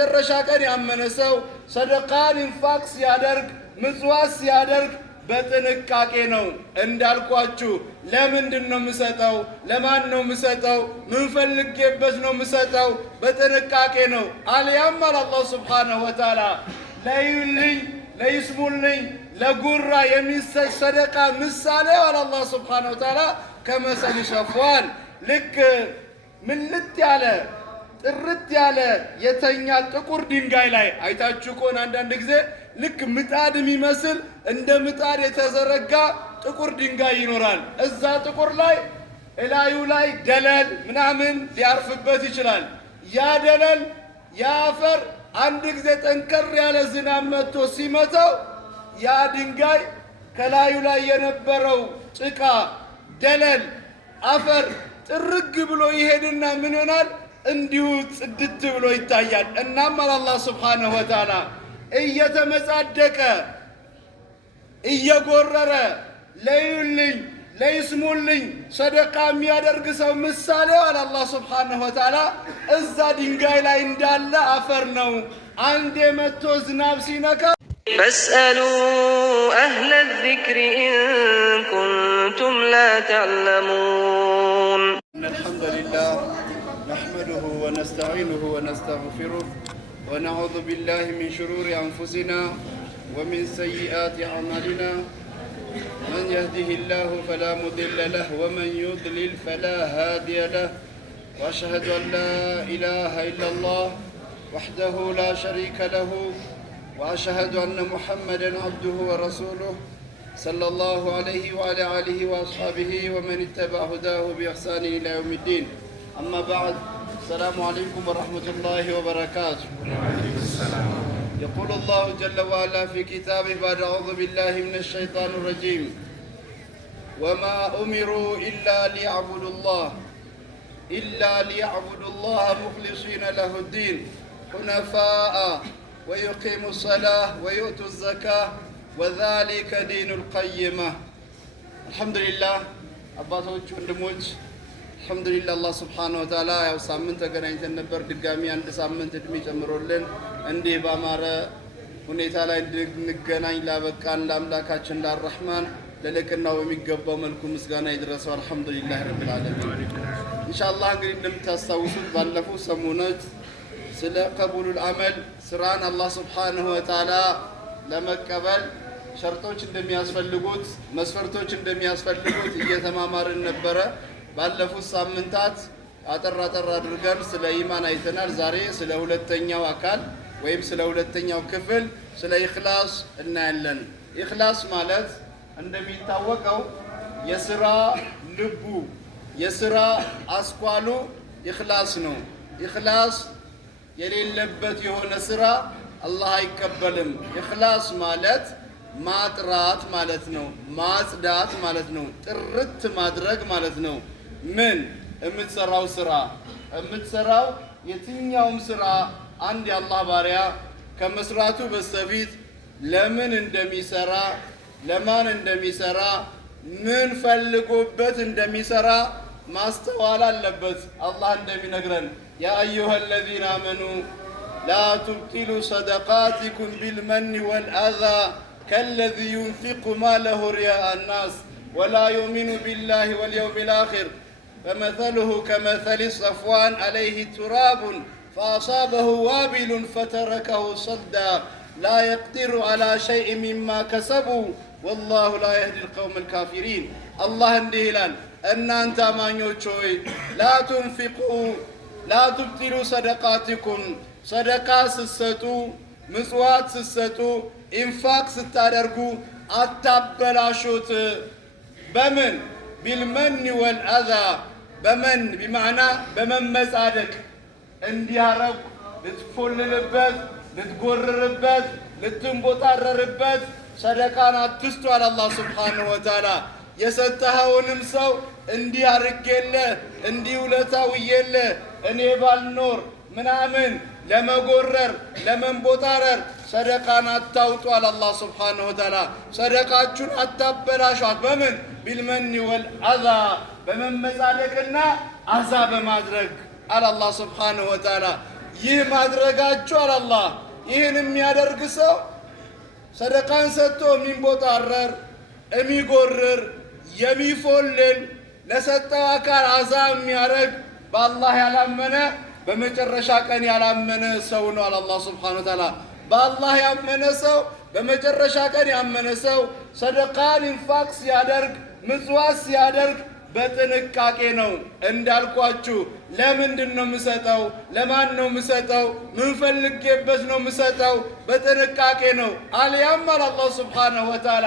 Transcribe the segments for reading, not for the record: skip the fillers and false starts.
በመጨረሻ ቀን ያመነ ሰው ሰደቃን ኢንፋቅ ሲያደርግ ምጽዋት ሲያደርግ በጥንቃቄ ነው። እንዳልኳችሁ ለምንድን ነው የምሰጠው? ለማን ነው የምሰጠው? ምን ፈልጌበት ነው የምሰጠው? በጥንቃቄ ነው። አልያም አላህ ሱብሓነሁ ወተዓላ ለዩልኝ ለይስሙልኝ ለጉራ የሚሰጥ ሰደቃ ምሳሌው አላህ ሱብሓነሁ ወተዓላ ከመሰል ሸፍዋን ልክ ምልት ያለ ጥርት ያለ የተኛ ጥቁር ድንጋይ ላይ አይታችሁ ከሆነ አንዳንድ ጊዜ ልክ ምጣድ የሚመስል እንደ ምጣድ የተዘረጋ ጥቁር ድንጋይ ይኖራል። እዛ ጥቁር ላይ እላዩ ላይ ደለል ምናምን ሊያርፍበት ይችላል። ያ ደለል ያ አፈር አንድ ጊዜ ጠንከር ያለ ዝናብ መጥቶ ሲመታው ያ ድንጋይ ከላዩ ላይ የነበረው ጭቃ ደለል አፈር ጥርግ ብሎ ይሄድና ምን ይሆናል? እንዲሁ ጽድት ብሎ ይታያል። እናም አላህ ሱብሓነሁ ወተዓላ እየተመጻደቀ እየጎረረ ለዩልኝ ለይስሙልኝ ሰደቃ የሚያደርግ ሰው ምሳሌው አላህ ሱብሓነሁ ወተዓላ እዛ ድንጋይ ላይ እንዳለ አፈር ነው። አንዴ መጥቶ ዝናብ ሲነካ ፈስአሉ አህለ ዚክሪ ኢን ኩንቱም ላ ተዕለሙን። አልሐምዱሊላህ ነሕመዱሁ ወነስተዒኑሁ ወነስተግፊሩህ ወነዑዙ ቢላሂ ሚን ሹሩሪ አንፉሲና ወሚን ሰይአቲ አዕማሊና من يهده الله فلا مضل له ومن يضلل فلا هادي له وأشهد أن لا إله إلا الله وحده لا شريك له وأشهد أن محمدا عبده ورسوله صلى الله عليه وعلى آله وأصحابه ومن اتبع هداه بإحسان إلى يوم الدين. أما بعد، السلام عليكم ورحمة الله وبركاته. يقول الله جل وعلا في كتابه بعد أعوذ بالله من الشيطان الرجيم: وما أمروا إلا ليعبدوا الله مخلصين له الدين حنفاء ويقيموا الصلاة ويؤتوا الزكاة وذلك دين القيمة. الحمد لله አባቶች ወንድሞች፣ አልሐምዱሊላህ አላህ ሱብሓነሁ ወተዓላ ያው ሳምንት ተገናኝተን ነበር። ድጋሚ አንድ ሳምንት እድሜ ጨምሮልን እንዲህ ባማረ ሁኔታ ላይ እንድንገናኝ ላበቃን ለአምላካችን ለአርረሕማን ለልቅናው በሚገባው መልኩ ምስጋና ይድረሰው። አልሐምዱሊላህ ረብል ዓለሚን። ኢንሻአላህ እንግዲህ እንደምታስታውሱት ባለፉት ሰሞኖች ስለ ቀቡሉል አመል ስራን አላህ ሱብሓነሁ ወተዓላ ለመቀበል ሸርጦች እንደሚያስፈልጉት መስፈርቶች እንደሚያስፈልጉት እየተማማርን ነበረ። ባለፉት ሳምንታት አጠር አድርገን ስለ ኢማን አይተናል። ዛሬ ስለ ሁለተኛው አካል ወይም ስለ ሁለተኛው ክፍል ስለ ኢኽላስ እናያለን። ኢኽላስ ማለት እንደሚታወቀው የስራ ልቡ የስራ አስኳሉ ኢኽላስ ነው። ኢኽላስ የሌለበት የሆነ ስራ አላህ አይቀበልም። ኢኽላስ ማለት ማጥራት ማለት ነው። ማጽዳት ማለት ነው። ጥርት ማድረግ ማለት ነው። ምን የምትሰራው የትኛውም ስራ አንድ የአላህ ባሪያ ከመስራቱ በስተፊት ለምን እንደሚሰራ ለማን እንደሚሰራ ምን ፈልጎበት እንደሚሰራ ማስተዋል አለበት። አላህ እንደሚነግረን ያ አዩሃ አለዚነ አመኑ ላ ቱብጢሉ ሰደቃቲኩም ቢልመኒ ወልአዛ ከለዚ ዩንፊቁ ማለሁ ሪያአ ናስ ወላ ዩእሚኑ ቢላሂ ወልየውሚል አኺር فمثله كمثل صفوان عليه تراب فأصابه وابل فتركه صدا لا يقدر على شيء مما كسبوا والله لا يهدي القوم الكافرين. الله እንዲህ ይላል፣ እናንተ አማኞች ሆይ لا تبطلوا صدقاتكم ሰደቃ ስትሰጡ ምጽዋት ስትሰጡ ኢንፋቅ ስታደርጉ አታበላሹት። በምን ቢልመን ወልአዛ በመን ቢማዕና በመመጻደቅ እንዲያረግ ልትፎልልበት ልትጎርርበት ልትንቦጣረርበት ሰደቃን አትስጡ አለ አላህ ሱብሓነሁ ወተዓላ። የሰጠኸውንም ሰው እንዲህ አርጌልህ እንዲህ ውለታ ውዬልህ እኔ ባልኖር ምናምን ለመጎረር ለመንቦጣረር ሰደቃን አታውጡ አለ አላህ ሱብሓነሁ ወተዓላ። ሰደቃችሁን አታበላሿት። በምን ቢልመኒ ወልአዛ በመመጻደቅና አዛ በማድረግ አለ አላህ ሱብሓነሁ ወተዓላ። ይህ ማድረጋችሁ አላህ ይህን የሚያደርግ ሰው ሰደቃን ሰጥቶ የሚንቦጣረር የሚጎርር የሚፎልል ለሰጠው አካል አዛ የሚያደርግ በአላህ ያላመነ በመጨረሻ ቀን ያላመነ ሰው ነው አለ አላህ ሱብሓነሁ ወተዓላ። በአላህ ያመነ ሰው በመጨረሻ ቀን ያመነ ሰው ሰደቃን ኢንፋቅ ሲያደርግ ምጽዋት ሲያደርግ በጥንቃቄ ነው። እንዳልኳችሁ ለምንድን ነው የምሰጠው? ለማን ነው የምሰጠው? ምን ፈልጌበት ነው የምሰጠው? በጥንቃቄ ነው። አልያም አለ አላህ ሱብሓነሁ ወተዓላ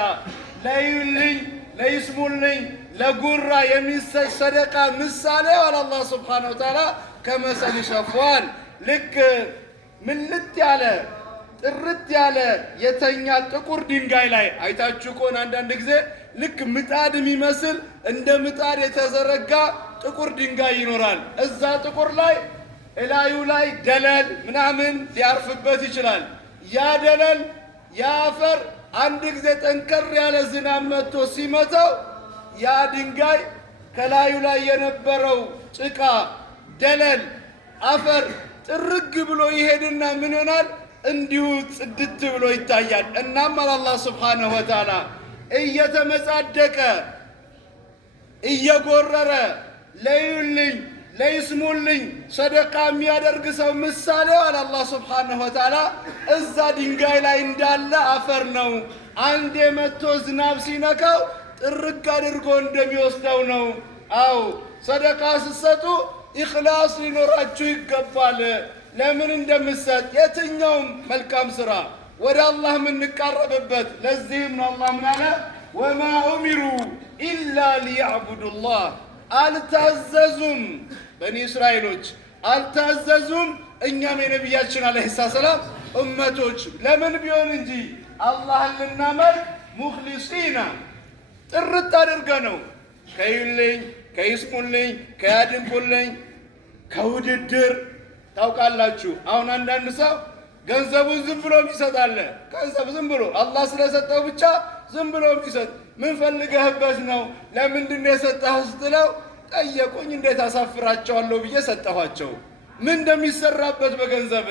ለዩልኝ ለይስሙልኝ ለጉራ የሚሰጥ ሰደቃ ምሳሌው አለ አላህ ሱብሓነሁ ወተዓላ ከመሰል ሸፍዋን ልክ ምልት ያለ ጥርት ያለ የተኛ ጥቁር ድንጋይ ላይ አይታችሁ ከሆነ አንዳንድ ጊዜ ልክ ምጣድ የሚመስል እንደ ምጣድ የተዘረጋ ጥቁር ድንጋይ ይኖራል። እዛ ጥቁር ላይ እላዩ ላይ ደለል ምናምን ሊያርፍበት ይችላል። ያ ደለል ያ አፈር አንድ ጊዜ ጠንከር ያለ ዝናብ መጥቶ ሲመታው ያ ድንጋይ ከላዩ ላይ የነበረው ጭቃ ደለል አፈር ጥርግ ብሎ ይሄድና ምን ይሆናል? እንዲሁ ጽድት ብሎ ይታያል። እናም አላህ ሱብሓነሁ ወተዓላ እየተመጻደቀ እየጎረረ ለዩልኝ ለይስሙልኝ ሰደቃ የሚያደርግ ሰው ምሳሌው አለ አላህ ሱብሓነሁ ወተዓላ እዛ ድንጋይ ላይ እንዳለ አፈር ነው። አንዴ መጥቶ ዝናብ ሲነካው ጥርግ አድርጎ እንደሚወስደው ነው። አው ሰደቃ ስትሰጡ ኢኽላስ ሊኖራችሁ ይገባል። ለምን እንደምሰጥ የትኛውም መልካም ስራ ወደ አላህ የምንቃረብበት። ለዚህም ነው አላህ ምን አለ? ወማ ኡሚሩ ኢላ ሊያዕቡዱላህ አልታዘዙም። በኒ እስራኤሎች አልታዘዙም። እኛም የነቢያችን አለይሂ ሰላም እመቶች ለምን ቢሆን እንጂ አላህን ልናመልክ ሙኽሊሲና ጥርት አድርገ ነው ከዩልኝ ከይስሙልኝ ከያድንቁልኝ ከውድድር ታውቃላችሁ። አሁን አንዳንድ ሰው ገንዘቡን ዝም ብሎ ይሰጣል። ገንዘብ ዝም ብሎ አላህ ስለሰጠው ብቻ ዝም ብሎ ይሰጥ። ምን ፈልገህበት ነው? ለምንድን ነው የሰጠኸው ስትለው ጠየቁኝ። እንዴት አሳፍራቸዋለሁ ብዬ ሰጠኋቸው። ምን እንደሚሰራበት በገንዘብ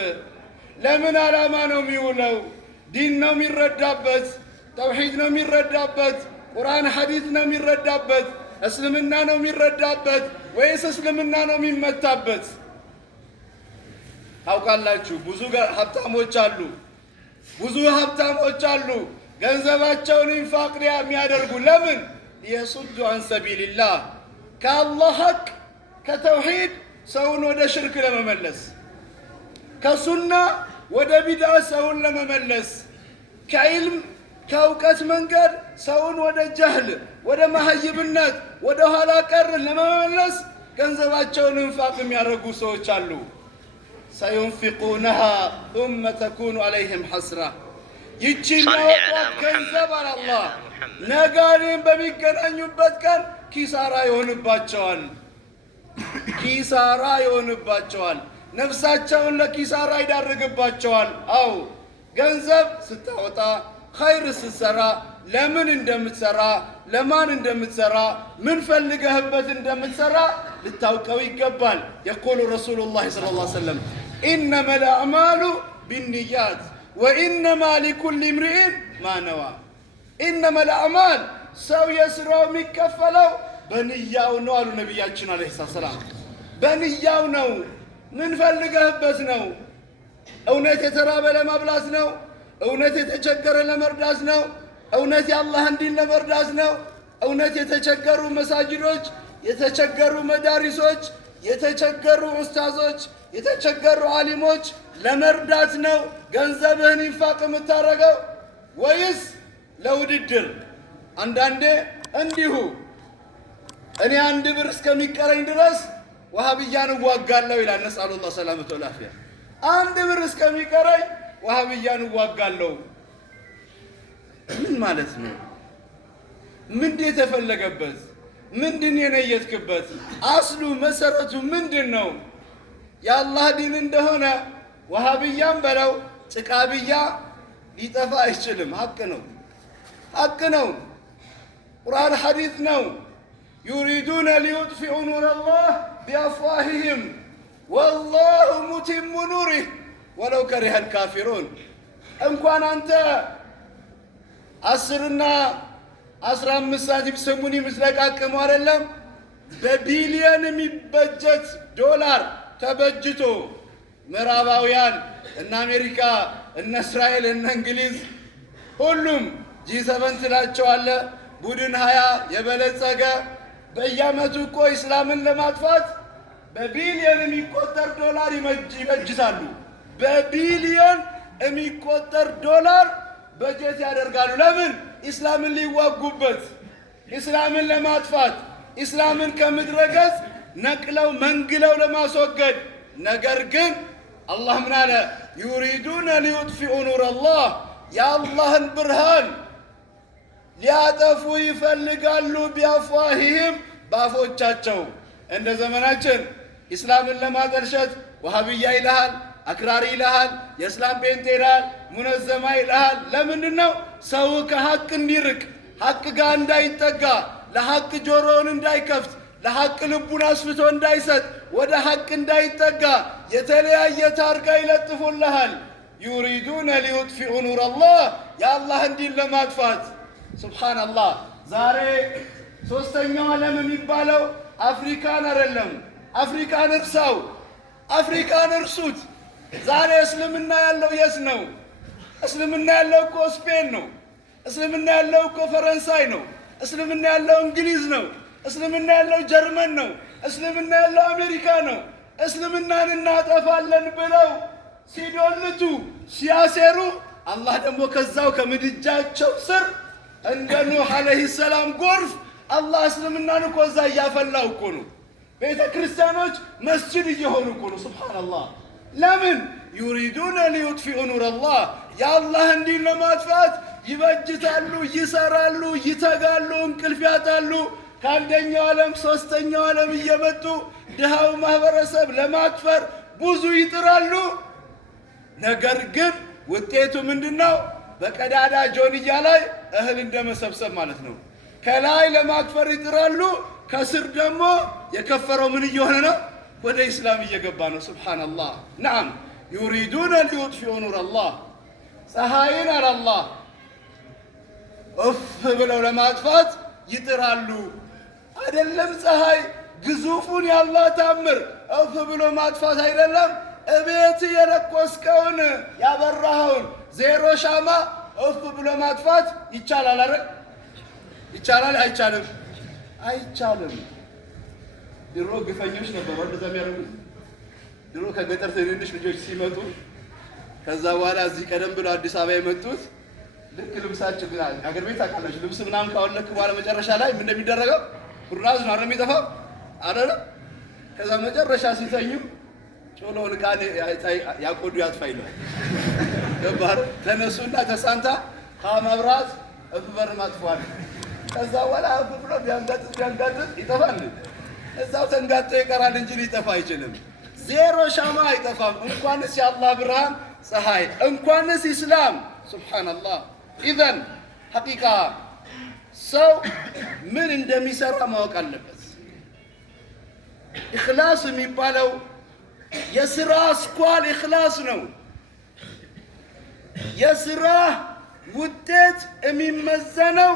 ለምን ዓላማ ነው የሚውለው? ዲን ነው የሚረዳበት፣ ተውሂድ ነው የሚረዳበት፣ ቁርአን ሐዲስ ነው የሚረዳበት፣ እስልምና ነው የሚረዳበት ወይስ እስልምና ነው የሚመታበት? ታውቃላችሁ ብዙ ሀብታሞች አሉ ገንዘባቸውን ኢንፋቅ የሚያደርጉ ለምን? ሊየሱዱ አን ሰቢልላህ ከአላህ ሐቅ ከተውሂድ ሰውን ወደ ሽርክ ለመመለስ፣ ከሱና ወደ ቢድዓ ሰውን ለመመለስ፣ ከዒልም ከእውቀት መንገድ ሰውን ወደ ጀህል ወደ መሀይብነት ወደ ኋላ ቀር ለመመለስ ገንዘባቸውን ኢንፋቅ የሚያደርጉ ሰዎች አሉ። ሰዩንፊቁነሃ ثم ተኩኑ ዐለይሂም ሐስራ ይቺን ያወጧት ገንዘብ አለ አላህ ነጋዴን በሚገናኙበት ቀን ኪሳራ ይሆንባቸዋል። ነፍሳቸውን ለኪሳራ ይዳርግባቸዋል። አው ገንዘብ ስታወጣ ኸይር ስትሰራ ለምን እንደምትሰራ ለማን እንደምትሰራ ምን ፈልገህበት እንደምትሰራ ልታውቀው ይገባል። የቁሉ ረሱሉላህ ሰለላሁ ዐለይሂ ወሰለም ኢነመል አዕማሉ ቢንኒያት ወኢነማ ሊኩሊ እምሪኢን ማ ነዋ። ኢነመል አዕማል ሰው የስራው የሚከፈለው በንያው ነው አሉ ነቢያችን አለይሂ ሰላም። በንያው ነው። ምን ፈልገህበት ነው? እውነት የተራበ ለማብላት ነው? እውነት የተቸገረ ለመርዳት ነው? እውነት የአላህን ዲን ለመርዳት ነው? እውነት የተቸገሩ መሳጅዶች፣ የተቸገሩ መዳሪሶች፣ የተቸገሩ ኡስታዞች፣ የተቸገሩ ዓሊሞች ለመርዳት ነው ገንዘብህን ኢንፋቅ የምታረገው? ወይስ ለውድድር? አንዳንዴ እንዲሁ እኔ 1 ብር እስከሚቀረኝ ድረስ ወሃብያን እዋጋለሁ ይላል። ነስአሉላህ ሰላመተ ወልዓፊያ። 1 ብር እስከሚቀረኝ ወሃብያን እዋጋለሁ። ምን ማለት ነው? ምንድን የተፈለገበት? ምንድን የነየትክበት? አስሉ መሰረቱ ምንድን ነው? የአላህ ዲን እንደሆነ ወሃብያን በለው ጭቃብያ ሊጠፋ አይችልም። ሐቅ ነው። ቁርአን ሐዲስ ነው። ዩሪዱነ ሊዩጥፊዑ ኑረላህ ቢአፍዋሂሂም ወላሁ ሙቲሙ ኑሪህ ወለው ከሪሀል ካፊሩን። እንኳን አንተ 10ና 15 ሳንቲም ስሙን የምትለቃቅመው አይደለም በቢሊየን የሚበጀት ዶላር ተበጅቶ ምዕራባውያን እነ አሜሪካ እነ እስራኤል እነ እንግሊዝ ሁሉም G7 ትላቸዋለህ ቡድን 20 የበለጸገ በየዓመቱ እኮ እስላምን ለማጥፋት በቢሊየን የሚቆጠር ዶላር ይበጅታሉ። በቢሊየን የሚቆጠር ዶላር በጀት ያደርጋሉ። ለምን? ኢስላምን ሊዋጉበት፣ ኢስላምን ለማጥፋት፣ ኢስላምን ከምድረ ገጽ ነቅለው መንግለው ለማስወገድ። ነገር ግን አላህ ምን አለ? ዩሪዱነ ሊዩጥፊኡ ኑረላህ፣ የአላህን ብርሃን ሊያጠፉ ይፈልጋሉ። ቢአፍዋሂሂም፣ በአፎቻቸው። እንደ ዘመናችን ኢስላምን ለማጠልሸት ወሃብያ ይልሃል፣ አክራሪ ይልሃል፣ የእስላም ጴንጤ ይልሃል፣ ሙነዘማ ይልሃል። ለምንድን ነው? ሰው ከሐቅ እንዲርቅ፣ ሐቅ ጋር እንዳይጠጋ፣ ለሐቅ ጆሮውን እንዳይከፍት፣ ለሐቅ ልቡን አስፍቶ እንዳይሰጥ፣ ወደ ሐቅ እንዳይጠጋ የተለያየ ታርጋ ይለጥፉልሃል። ዩሪዱነ ሊዩጥፊኡ ኑረላህ፣ የአላህን ዲን ለማጥፋት። ሱብሓነላህ። ዛሬ ሶስተኛው ዓለም የሚባለው አፍሪካን አይደለም። አፍሪካን እርሳው፣ አፍሪካን እርሱት። ዛሬ እስልምና ያለው የት ነው? እስልምና ያለው እኮ ስፔን ነው። እስልምና ያለው እኮ ፈረንሳይ ነው። እስልምና ያለው እንግሊዝ ነው። እስልምና ያለው ጀርመን ነው። እስልምና ያለው አሜሪካ ነው። እስልምናን እናጠፋለን ብለው ሲዶልቱ ሲያሴሩ፣ አላህ ደግሞ ከዛው ከምድጃቸው ስር እንደ ኑህ አለይሂ ሰላም ጎርፍ አላህ እስልምናን እኮ እዛ እያፈላው እኮ ነው። ቤተ ክርስቲያኖች መስጂድ እየሆኑ እኮ ነው። ሱብሓነላህ። ለምን? ዩሪዱነ ሊዩጥፊኡ ኑረላህ፣ የአላህን ዲን ለማጥፋት ይበጅታሉ፣ ይሰራሉ፣ ይተጋሉ፣ እንቅልፍ ያጣሉ። ከአንደኛው ዓለም ሶስተኛው ዓለም እየመጡ ድሃው ማህበረሰብ ለማክፈር ብዙ ይጥራሉ። ነገር ግን ውጤቱ ምንድነው? በቀዳዳ ጆንያ ላይ እህል እንደመሰብሰብ ማለት ነው። ከላይ ለማክፈር ይጥራሉ፣ ከስር ደግሞ የከፈረው ምን እየሆነ ነው? ወደ ኢስላም እየገባ ነው። ሱብሓነላህ። ነዓም ዩሪዱነ ሊዩጥፊኡ ኑረላህ፣ ፀሐይን አላህ እፍ ብለው ለማጥፋት ይጥራሉ። አይደለም ፀሐይ ግዙፉን የአላህ ታምር እፍ ብሎ ማጥፋት አይደለም፣ እቤት የለኮስከውን ያበራኸውን ዜሮ ሻማ እፍ ብሎ ማጥፋት ይቻላል አይደል? ይቻላል አይቻልም? አይቻልም። ድሮ ግፈኞች ነበሩ እንደዛ የሚያደርጉት። ድሮ ከገጠር ትንንሽ ልጆች ሲመጡ ከዛ በኋላ እዚህ ቀደም ብለው አዲስ አበባ የመጡት ልክ ልብሳቸው አገር ቤት ታውቃላችሁ፣ ልብስ ምናምን ካወለክ በኋላ መጨረሻ ላይ ምን እንደሚደረገው ኩራዝ ነው አይደል? የሚጠፋው አይደል? ከዛ መጨረሻ ሲተኙ ጮሎውን ቃል ያቆዱ ያጥፋ ይላል። ገባህ? ተነሱና ተሳንታ ከመብራት እፍበር ማጥፋት። ከዛ በኋላ እፍ ብሎ ቢያንጋጥጥ ይጠፋል። እዛው ተንጋጦ ይቀራል እንጂ ሊጠፋ አይችልም። ዜሮ ሻማ አይጠፋም። እንኳንስ የአላህ ብርሃን ፀሐይ፣ እንኳንስ ኢስላም። ሱብሓነላህ። ኢዘን ሐቂቃ ሰው ምን እንደሚሰራ ማወቅ አለበት። ኢኽላስ የሚባለው የስራ አስኳል ኢኽላስ ነው። የስራ ውጤት የሚመዘነው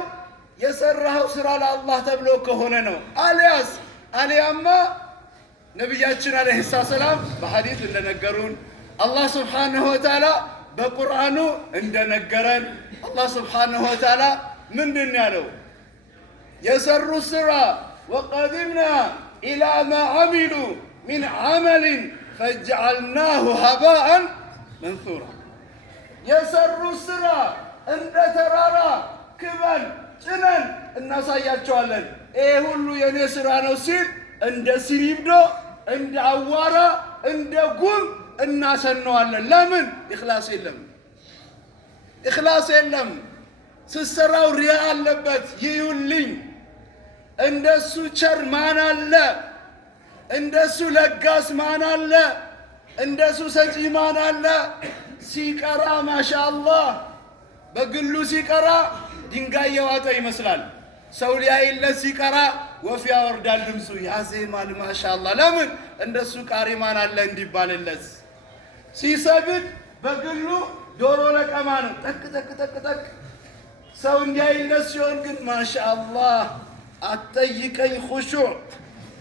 የሰራኸው ስራ ለአላህ ተብሎ ከሆነ ነው። አልያማ ነቢያችን አለይሂ ሰላም በሐዲስ እንደነገሩን አላህ ሱብሓነሁ ወተዓላ በቁርአኑ እንደነገረን አላህ ሱብሓነሁ ወተዓላ ምንድን ያለው? የሰሩት ስራ ወቀዲምና ኢላ ማ ዐሚሉ ሚን ዐመሊን ፈጀዐልናሁ ሀባአን መንሱራ። የሰሩት ስራ እንደ ተራራ ክበን ጭነን እናሳያቸዋለን። ይሄ ሁሉ የኔ ስራ ነው ሲል እንደ ሲሪብዶ፣ እንደ አዋራ፣ እንደ ጉም እናሰነዋለን። ለምን? ኢኽላስ የለም። ኢኽላስ የለም። ስትሰራው ሪያ አለበት። ይዩልኝ። እንደሱ ቸር ማን አለ? እንደሱ ለጋስ ማን አለ? እንደሱ ሰጪ ማን አለ? ሲቀራ ማሻአላህ በግሉ ሲቀራ ድንጋይ የዋጠ ይመስላል። ሰው ሊያይለት ሲቀራ ወፍ ያወርዳል ድምፁ ያዜማል። ማሻአላህ ለምን እንደሱ ቃሪ ማን አለ እንዲባልለት። ሲሰግድ በግሉ ዶሮ ለቀማ ነው ጠቅ ጠቅ ጠቅ ጠቅ። ሰው እንዲያይለት ሲሆን ግን ማሻአላህ አትጠይቀኝ ኹሹዕ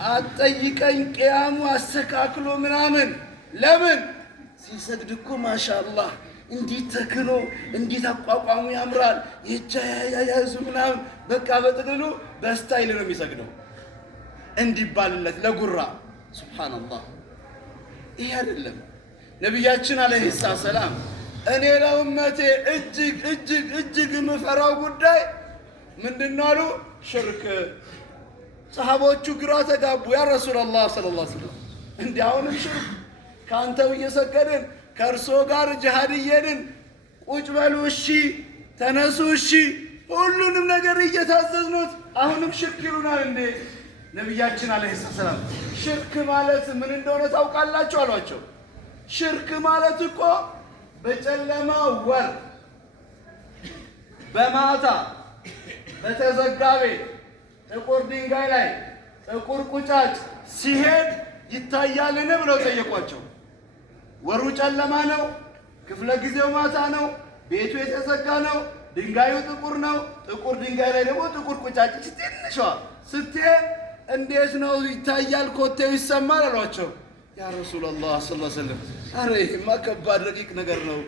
አትጠይቀኝ ቅያሙ አስተካክሎ ምናምን። ለምን ሲሰግድ እኮ ማሻአላህ እንዴት ተክኖ እንዴት አቋቋሙ ያምራል ያያያዙ ምናምን። በቃ በጥቅሉ በስታይል ነው የሚሰግደው እንዲባልለት ለጉራ። ሱብሃንአላህ ይሄ አይደለም ነቢያችን አለይሂ ሰላም። እኔ ለኡመቴ እጅግ እጅግ እጅግ የምፈራው ጉዳይ ምንድነው አሉ? ሽርክ። ሰሃቦቹ ግራ ተጋቡ። ያ ረሱላላህ ሰለላሁ ዐለይሂ ወሰለም እንዴ አሁንም ሽርክ? ካንተው እየሰገድን ከእርሶ ጋር ጅሃድ እየሄድን ቁጭ በሉ እሺ፣ ተነሱ እሺ፣ ሁሉንም ነገር እየታዘዝኖት አሁንም ሽርክ ይሉናል እንዴ? ነቢያችን አለይሂ ሰላም ሽርክ ማለት ምን እንደሆነ ታውቃላችሁ አሏቸው። ሽርክ ማለት እኮ በጨለማ ወር በማታ በተዘጋ ቤት ጥቁር ድንጋይ ላይ ጥቁር ቁጫጭ ሲሄድ ይታያልን ብለው ጠየቋቸው። ወሩ ጨለማ ነው፣ ክፍለ ጊዜው ማታ ነው፣ ቤቱ የተዘጋ ነው፣ ድንጋዩ ጥቁር ነው። ጥቁር ድንጋይ ላይ ደግሞ ጥቁር ቁጫጭ ትንሿ ስትሄድ እንዴት ነው ይታያል? ኮቴው ይሰማል አሏቸው። ያ ረሱላላህ ሰለላሁ ዐለይሂ ወሰለም አረ ይሄማ ከባድ ረቂቅ ነገር ነው።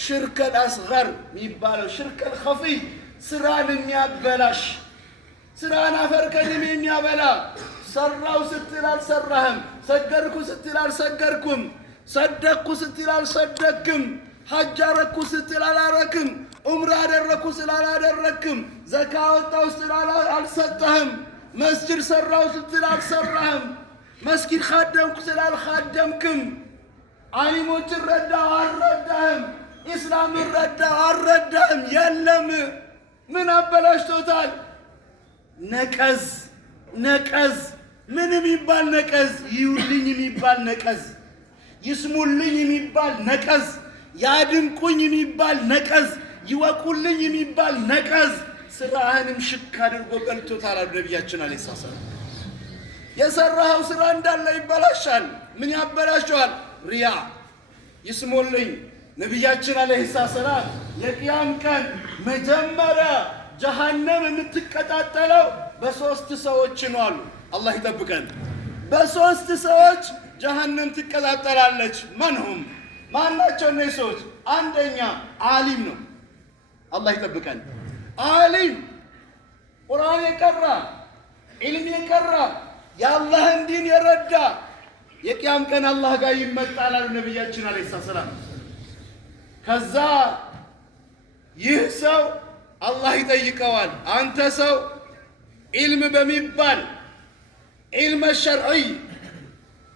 ሽርከል አስገር የሚባለው ሽርከል ኸፊይ ስራን የሚያበላሽ ስራን አፈርከንም የሚያበላ ሰራው ስትል አልሰራህም፣ ሰገድኩ ስትል አልሰገድኩም፣ ሰደቅኩ ስትል አልሰደቅክም፣ ሐጅ አረኩ ስትል አላረክም፣ ዑምራ አደረኩ ስትል አላደረክም፣ ዘካ ወጣው ስትል አልሰጠህም፣ መስጂድ ሰራው ስትል አልሰራህም፣ መስጊድ ኻደምኩ ስትል አልኻደምክም፣ ዓሊሞችን ረዳሁ አልረዳህም፣ ኢስላምን ረዳሁ አልረዳህም። የለም ምን አበላሽቶታል? ነቀዝ ነቀዝ ምን የሚባል ነቀዝ? ይዩልኝ የሚባል ነቀዝ፣ ይስሙልኝ የሚባል ነቀዝ፣ ያድንቁኝ የሚባል ነቀዝ፣ ይወቁልኝ የሚባል ነቀዝ ስራህንም ሽክ አድርጎ በልቶታል አሉ ነቢያችን አለይሂ ሰላም። የሰራኸው ስራ እንዳለ ይበላሻል። ምን ያበላሸዋል? ሪያ፣ ይስሙልኝ። ነቢያችን አለይሂ ሰላም የቂያም ቀን መጀመሪያ ጀሃነም የምትቀጣጠለው በሶስት ሰዎች ነው አሉ። አላህ ይጠብቀን። በሶስት ሰዎች ጀሃነም ትቀጣጠላለች። ማንሁም ማናቸው እነዚህ ሰዎች? አንደኛ ዓሊም ነው። አላህ ይጠብቀን። ዓሊም ቁርአን የቀራ ዒልም የቀራ የአላህን ዲን የረዳ የቂያም ቀን አላህ ጋር ይመጣል አሉ ነቢያችን አለይሂ ሰላም። ከዛ ይህ ሰው አላህ ይጠይቀዋል። አንተ ሰው ዒልም በሚባል ዒልመ ሸርዒ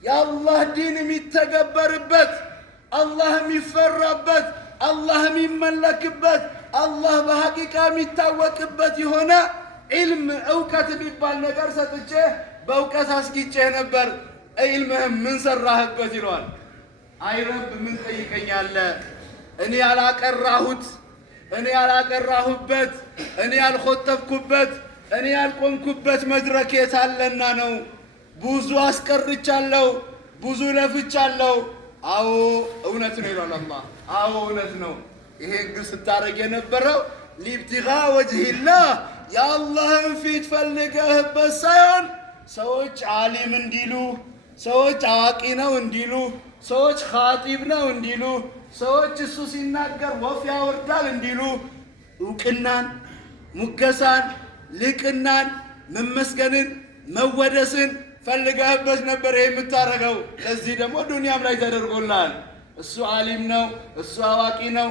የአላህ ዲን የሚተገበርበት አላህ የሚፈራበት አላህ የሚመለክበት አላህ በሐቂቃ የሚታወቅበት የሆነ ዒልም እውቀት የሚባል ነገር ሰጥቼ በእውቀት አስጊጬህ ነበር፣ ዒልምህም ምን ሰራህበት ይለዋል። አይ ረብ ምን ጠይቀኛለህ? እኔ ያላቀራሁት እኔ ያላቀራሁበት እኔ ያልኾጠብኩበት እኔ ያልቆምኩበት መድረክ የታለና ነው? ብዙ አስቀርቻለሁ፣ ብዙ ለፍቻለሁ። አዎ እውነት ነው ይላል አላህ። አዎ እውነት ነው። ይሄን ግን ስታረግ የነበረው ሊብቲጋ ወጅሂላህ የአላህን ፊት ፈልገህበት ሳይሆን ሰዎች ዓሊም እንዲሉ፣ ሰዎች አዋቂ ነው እንዲሉ፣ ሰዎች ኻጢብ ነው እንዲሉ፣ ሰዎች እሱ ሲናገር ወፍ ያወርዳል እንዲሉ እውቅናን፣ ሙገሳን፣ ልቅናን፣ መመስገንን፣ መወደስን ፈልገህበት ነበር ይሄ የምታረገው። ለዚህ ደግሞ ዱንያም ላይ ተደርጎልሃል። እሱ ዓሊም ነው፣ እሱ አዋቂ ነው፣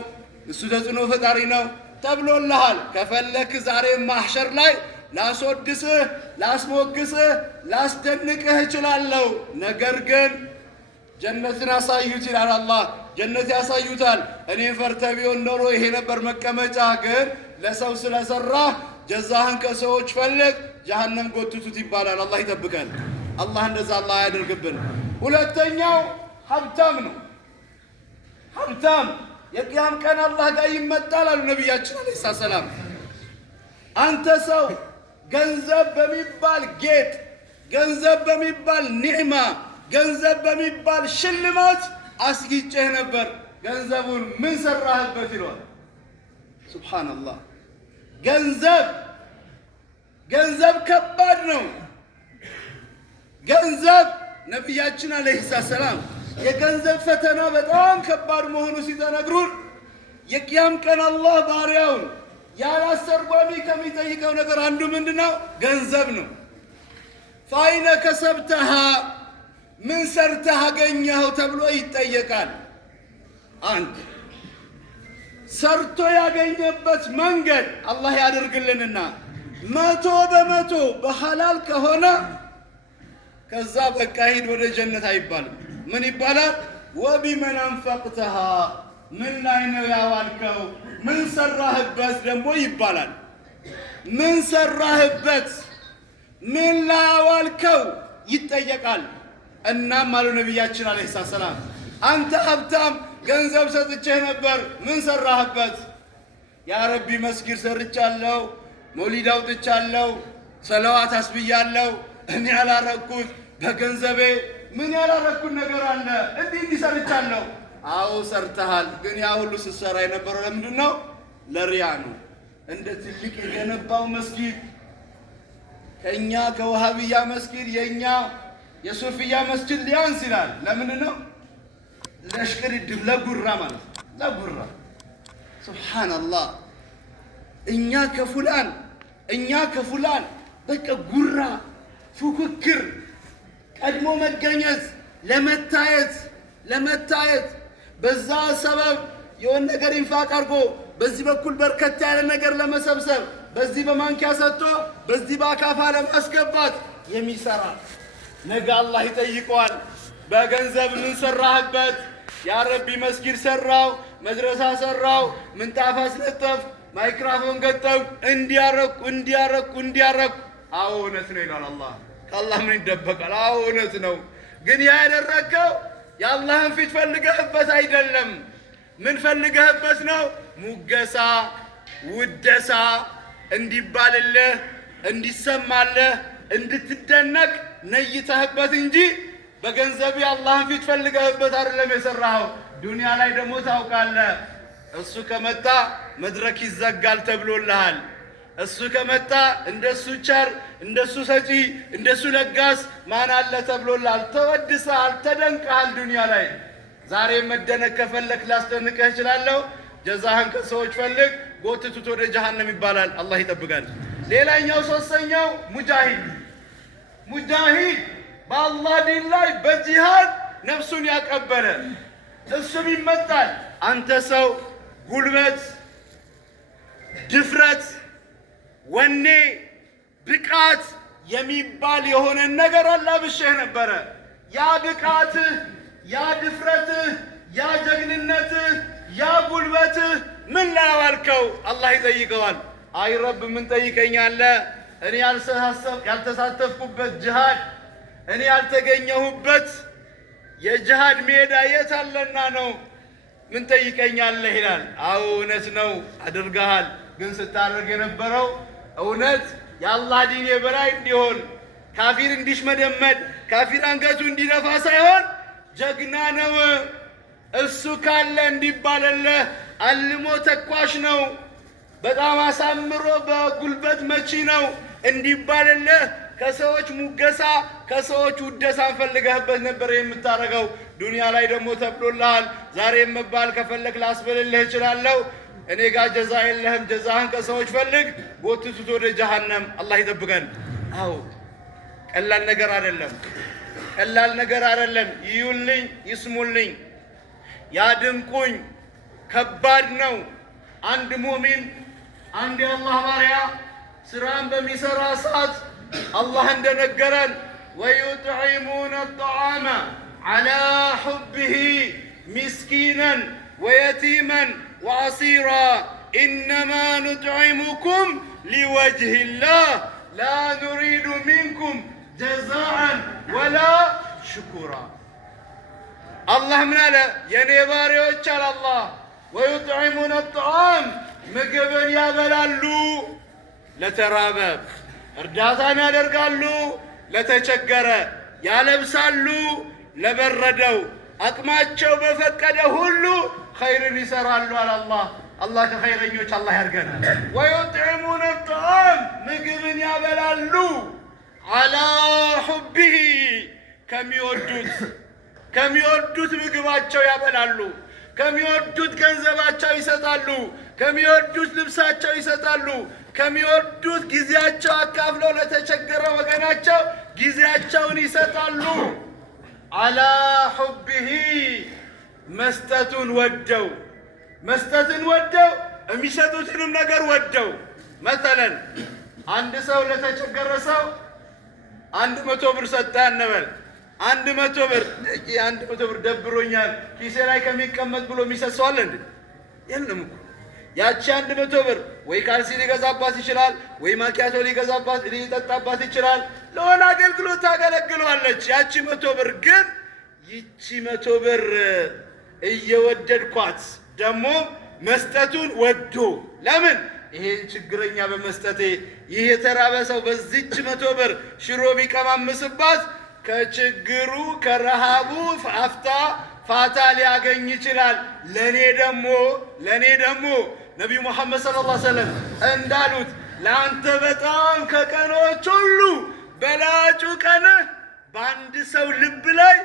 እሱ ተጽዕኖ ፈጣሪ ነው ተብሎልሃል። ከፈለክ ዛሬ ማህሸር ላይ ላስወድስህ፣ ላስሞግስህ፣ ላስደንቅህ እችላለሁ። ነገር ግን ጀነትን አሳዩት ይላል አላህ። ጀነት ያሳዩታል። እኔን ፈርተህ ቢሆን ኖሮ ይሄ ነበር መቀመጫ። ግን ለሰው ስለሰራህ ጀዛህን ከሰዎች ፈልግ፣ ጀሃነም ጎትቱት ይባላል። አላህ ይጠብቀን። አላህ እንደዛ አላህ ያደርግብን። ሁለተኛው ሀብታም ነው። ሀብታም የቂያም ቀን አላህ ጋር ይመጣል አሉ ነቢያችን አለይሂ ሰላም። አንተ ሰው ገንዘብ በሚባል ጌጥ፣ ገንዘብ በሚባል ኒዕማ፣ ገንዘብ በሚባል ሽልማት አስጊጬህ ነበር። ገንዘቡን ምን ሰራህበት ይለዋል። ሱብሓነላህ። ገንዘብ ከባድ ነው። ገንዘብ ነቢያችን አለይሂ ሰላም የገንዘብ ፈተና በጣም ከባድ መሆኑ ሲተነግሩን የቂያም ቀን አላህ ባሪያውን ያለ አስተርጓሚ ከሚጠይቀው ነገር አንዱ ምንድነው? ገንዘብ ነው። ፋይነ ከሰብተሃ ምን ሰርተህ አገኘኸው ተብሎ ይጠየቃል። አንድ ሰርቶ ያገኘበት መንገድ አላህ ያደርግልንና 100% በሐላል ከሆነ ከዛ በቃ ሂድ ወደ ጀነት አይባልም። ምን ይባላል? ወቢመን አንፈቅተሃ ምን ላይ ነው ያዋልከው? ምን ሰራህበት ደግሞ ይባላል። ምን ሰራህበት፣ ምን ላይ ያዋልከው ይጠየቃል። እናም አሉ ነቢያችን አለይሂ ሰላም አንተ ሀብታም ገንዘብ ሰጥቼህ ነበር፣ ምን ሰራህበት? ያ ረቢ መስጊድ ሰርቻለሁ፣ መውሊድ አውጥቻለሁ፣ ሰለዋት አስብያለሁ። እኔ ያላረኩት በገንዘቤ ምን ያላረኩት ነገር አለ? እንዲህ ሰርቻለሁ። አዎ ሰርተሃል፣ ግን ያ ሁሉ ስትሰራ የነበረው ለምንድን ነው? ለሪያ ነው። እንደ ትልቅ የገነባው መስጊድ ከእኛ ከውሃብያ መስጊድ የእኛ የሱፍያ መስጊድ ሊያንስ ይላል። ለምንድን ነው? ለሽቅድድም ለጉራ ማለት ነው። ለጉራ ሱብሓነላህ። እኛ ከፉላን በቃ ጉራ፣ ፉክክር፣ ቀድሞ መገኘት፣ ለመታየት በዛ ሰበብ የሆነ ነገር ኢንፋቅ አድርጎ በዚህ በኩል በርከት ያለ ነገር ለመሰብሰብ በዚህ በማንኪያ ሰጥቶ በዚህ በአካፋ ለማስገባት የሚሰራ ነገ አላህ ይጠይቀዋል። በገንዘብ ምን ሰራህበት? ያ ረቢ መስጊድ ሰራው፣ መድረሳ ሰራው፣ ምንጣፍ አስነጠፍ፣ ማይክራፎን ገጠምኩ፣ እንዲያረኩ። አዎ እውነት ነው ይላል አላህ። ከአላህ ምን ይደበቃል? አዎ እውነት ነው። ግን ያ ያደረግከው የአላህን ፊት ፈልገህበት አይደለም። ምን ፈልገህበት ነው? ሙገሳ፣ ውደሳ እንዲባልልህ፣ እንዲሰማልህ፣ እንድትደነቅ ነይተህበት እንጂ በገንዘብ የአላህን ፊት ፈልገህበት አይደለም የሰራኸው። ዱንያ ላይ ደግሞ ታውቃለህ፣ እሱ ከመጣ መድረክ ይዘጋል ተብሎልሃል። እሱ ከመጣ እንደሱ ቸር፣ እንደሱ ሰጪ፣ እንደሱ ለጋስ ማን አለ ተብሎልሃል። ተወድሰሃል፣ ተደንቀሃል ዱንያ ላይ። ዛሬ መደነቅ ከፈለክ ላስደንቅህ እችላለሁ። ጀዛህን ከሰዎች ፈልግ፣ ጎትቱት ወደ ጀሃነም ይባላል። አላህ ይጠብቃል። ሌላኛው ሶስተኛው ሙጃሂድ በአላህ ዲን ላይ በጂሃድ ነፍሱን ያቀበለ እሱም ይመጣል። አንተ ሰው ጉልበት፣ ድፍረት፣ ወኔ፣ ብቃት የሚባል የሆነ ነገር አላብሼህ ነበረ። ያ ብቃትህ፣ ያ ድፍረትህ፣ ያ ጀግንነትህ፣ ያ ጉልበትህ ምን ላይ አዋልከው? አላህ ይጠይቀዋል። አይ ረብ ምን ጠይቀኛለህ? እኔ ያልተሳተፍኩበት ጅሃድ፣ እኔ ያልተገኘሁበት የጅሃድ ሜዳ የት አለና ነው ምን ጠይቀኛለህ ይላል። አዎ እውነት ነው አድርገሃል። ግን ስታደርግ የነበረው እውነት የአላህ ዲን የበላይ እንዲሆን፣ ካፊር እንዲሽመደመድ፣ ካፊር አንገቱ እንዲነፋ ሳይሆን ጀግና ነው እሱ ካለ እንዲባልልህ፣ አልሞ ተኳሽ ነው፣ በጣም አሳምሮ በጉልበት መቺ ነው እንዲባልልህ፣ ከሰዎች ሙገሳ ከሰዎች ውደሳ ፈልገህበት ነበር የምታረገው። ዱንያ ላይ ደግሞ ተብሎልሃል። ዛሬ መባል ከፈለክ ላስበልልህ እችላለሁ። እኔ ጋር ጀዛ የለህም። ጀዛህን ከሰዎች ፈልግ፣ ጎትቱት ወደ ጀሃነም። አላህ ይጠብቀን። አዎ ቀላል ነገር አይደለም። ይዩልኝ፣ ይስሙልኝ፣ ያድንቁኝ። ከባድ ነው። አንድ ሙእሚን፣ አንድ የአላህ ባሪያ ስራን በሚሰራ ሰዓት አላህ እንደነገረን ወዩጥዒሙነ አጠዓመ ዐላ ሑቢሂ ሚስኪናን ወየቲማን ወዐሲራ ኢነማ ኑጥዒሙኩም ሊወጅሂላህ ላ ኑሪዱ ሚንኩም ጀዛአን ወላ ሽኩራ። አላህ ምን አለ? የኔ ባሪያዎች አለ አላህ ወዩጥዒሙነ አጠዓም ምግብን ያበላሉ ለተራበ፣ እርዳታን ያደርጋሉ ለተቸገረ፣ ያለብሳሉ ለበረደው፣ አቅማቸው በፈቀደ ሁሉ ኸይርን ይሰራሉ አለ አላህ። አላህ ከኸይረኞች አላህ ያርገን። ወዩጥዒሙነ ጣዓም ምግብን ያበላሉ አላ ሑቢሂ ከሚወዱት ምግባቸው ያበላሉ፣ ከሚወዱት ገንዘባቸው ይሰጣሉ፣ ከሚወዱት ልብሳቸው ይሰጣሉ፣ ከሚወዱት ጊዜያቸው አካፍለው ለተቸገረ ወገናቸው ጊዜያቸውን ይሰጣሉ። አላ ሑቢሂ መስጠትን ወደው የሚሰጡትንም ነገር ወደው። መተለን አንድ ሰው ለተቸገረ ሰው 100 ብር ሰጠ እንበል። 100 ብር 100 ብር ደብሮኛል ኪሴ ላይ ከሚቀመጥ ብሎ የሚሰጥ ሰው አለ እንዴ? የለም እኮ። ያቺ 100 ብር ወይ ካልሲ ሊገዛባት ይችላል፣ ወይ ማኪያቶ ሊጠጣባት ይችላል። ለሆነ አገልግሎት ታገለግለዋለች። ያቺ 100 ብር ግን ይቺ 100 ብር እየወደድኳት ደግሞ መስጠቱን ወዶ ለምን ይሄን ችግረኛ በመስጠቴ ይህ የተራበ ሰው በዚች 100 ብር ሽሮ ቢቀማምስባት ከችግሩ ከረሃቡ ፋታ ሊያገኝ ይችላል። ለኔ ደግሞ ነቢዩ ሙሐመድ ሰለላሁ ዐለይሂ ወሰለም እንዳሉት ለአንተ በጣም ከቀኖች ሁሉ በላጩ ቀንህ በአንድ ሰው ልብ ላይ